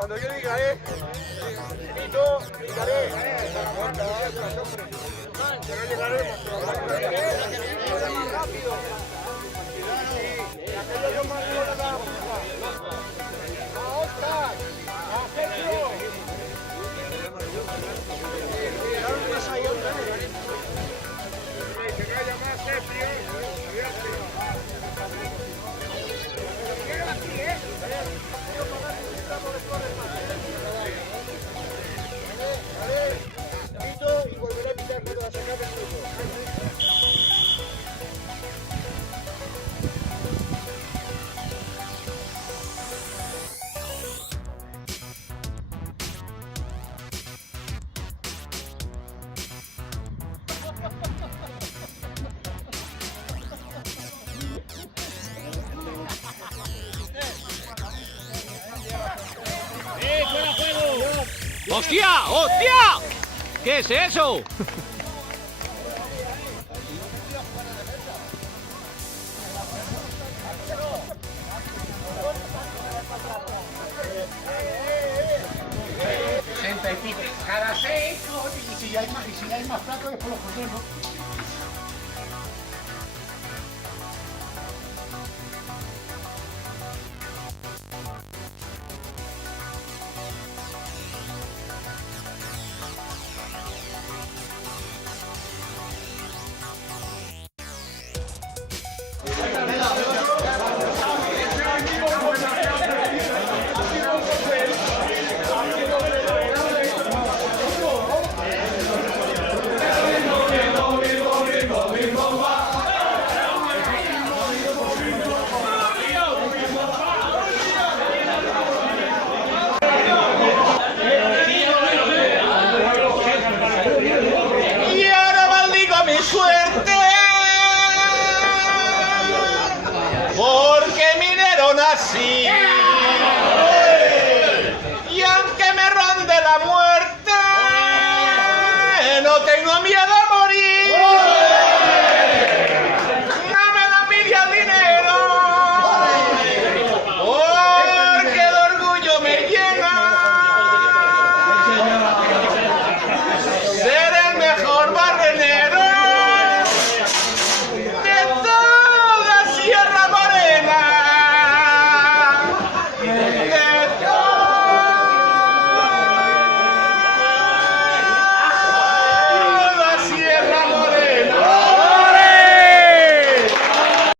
Cuando yo diga, Pito, gritaré. Pero llegaremos. Más rápido. Aquellos son más duros de la puja. A Oscar, a Sergio. Llegaron más ahí otra vez. Que vaya más Sergio. Y volveré a pitar cuando la saca del suyo. ¡Hostia! ¡Hostia! ¿Qué es eso? Y pico. Cada 6, y si hay más platos, después los cogemos. Suerte, porque minero nací.